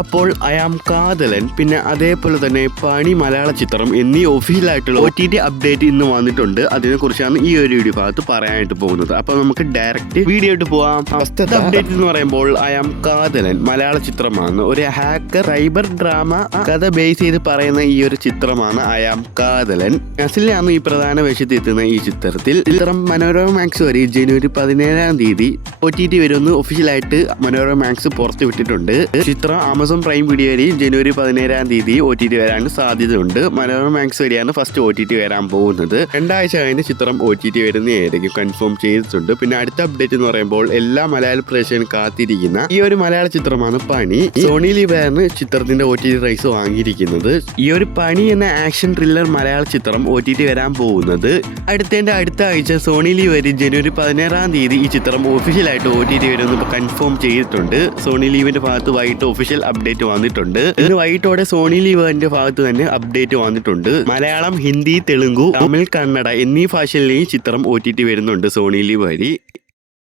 അപ്പോൾ I am Kadhalan പിന്നെ അതേപോലെ തന്നെ പണി മലയാള ചിത്രം എന്നീ ഒഫീഷ്യലായിട്ടുള്ള OTT അപ്ഡേറ്റ് ഇന്ന് വന്നിട്ടുണ്ട്. അതിനെക്കുറിച്ചാണ് ഈ ഒരു വീഡിയോ ഭാഗത്ത് പറയാനായിട്ട് പോകുന്നത്. അപ്പോൾ നമുക്ക് ഡയറക്റ്റ് വീഡിയോ ആയിട്ട് പോവാം. ഫസ്റ്റ് അപ്ഡേറ്റ് എന്ന് പറയുമ്പോൾ ഐ ആം കാതലൻ മലയാള ചിത്രമാണ്. ഒരു ഹാക്കർ സൈബർ ഡ്രാമ കഥ ബേസ് ചെയ്ത് പറയുന്ന ഈ ഒരു ചിത്രമാണ് ഐ ആം കാതലൻ. നസ്ലിനാണ് ഈ പ്രധാന വേഷത്തിൽ എത്തുന്ന ഈ ചിത്രത്തിൽ. ചിത്രം മനോരമ മാക്സ് വരെ ജനുവരി 17-ാം തീയതി OTT വരുമെന്ന് ഒഫീഷ്യലായിട്ട് മനോരമ മാക്സ് പുറത്തു വിട്ടിട്ടുണ്ട്. ചിത്രം ആമസോൺ പ്രൈം വീഡിയോ വഴി ജനുവരി 17-ാം തീയതി OTT വരാൻ സാധ്യതയുണ്ട്. മനോരമ മാക്സ് വഴിയാണ് ഫസ്റ്റ് OTT വരാൻ പോകുന്നത്. 2 ആഴ്ച കഴിഞ്ഞ് ചിത്രം OTT വരുന്നതായിരിക്കും കൺഫേം ചെയ്തിട്ടുണ്ട്. പിന്നെ അടുത്ത അപ്ഡേറ്റ് എന്ന് പറയുമ്പോൾ എല്ലാ മലയാള പ്രേക്ഷകരും കാത്തിരിക്കുന്ന ഈ ഒരു മലയാള ചിത്രമാണ് പണി. സോണി ലിവാണ് ചിത്രത്തിന്റെ OTT റൈറ്റ്സ് വാങ്ങിയിരിക്കുന്നത്. ഈ ഒരു പണി എന്ന ആക്ഷൻ ത്രില്ലർ മലയാള ചിത്രം OTT വരാൻ പോകുന്നത് അടുത്ത ആഴ്ച സോണി ലീവ് വരെ ജനുവരി 16-ാം തീയതി ഈ ചിത്രം ഒഫീഷ്യലായിട്ട് OTT വരുമെന്ന് കൺഫേം ചെയ്തിട്ടുണ്ട്. സോണി ലീവിന്റെ ഭാഗത്ത് വൈകിട്ട് ഒഫീഷ്യൽ അപ്ഡേറ്റ് വന്നിട്ടുണ്ട്. ഇന്ന് വൈകിട്ടോടെ സോണി ലീവിന്റെ ഭാഗത്ത് തന്നെ അപ്ഡേറ്റ് വന്നിട്ടുണ്ട്. മലയാളം, ഹിന്ദി, തെലുങ്കു, തമിഴ്, കന്നഡ എന്നീ ഭാഷകളിലെയും ചിത്രം OTT വരുന്നുണ്ട് സോണി ലീവ് വഴി.